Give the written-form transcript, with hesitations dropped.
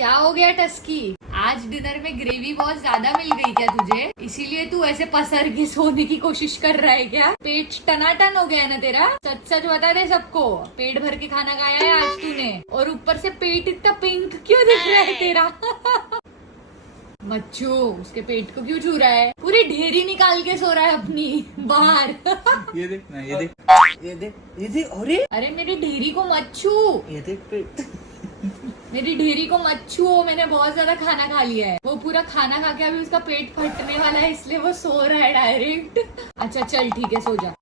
क्या हो गया टस्की? आज डिनर में ग्रेवी बहुत ज्यादा मिल गई क्या तुझे? इसीलिए तू ऐसे पसर के सोने की कोशिश कर रहा है क्या? पेट टनाटन हो गया है ना तेरा? सच सच बता दे सबको, पेट भर के खाना खाया है आज तूने? और ऊपर से पेट इतना पिंक क्यों दिख रहा है तेरा? मच्छू उसके पेट को क्यों छू रहा है? पूरी ढेरी निकाल के सो रहा है अपनी बाहर। ये देख ना, ये देख, ये देख, ये देख। अरे मेरी ढेरी को मच्छू, ये देख पेट। मेरी ढेरी को मच्छू, मैंने बहुत ज्यादा खाना खा लिया है। वो पूरा खाना खा के अभी उसका पेट फटने वाला है, इसलिए वो सो रहा है डायरेक्ट। अच्छा चल ठीक है, सो जा।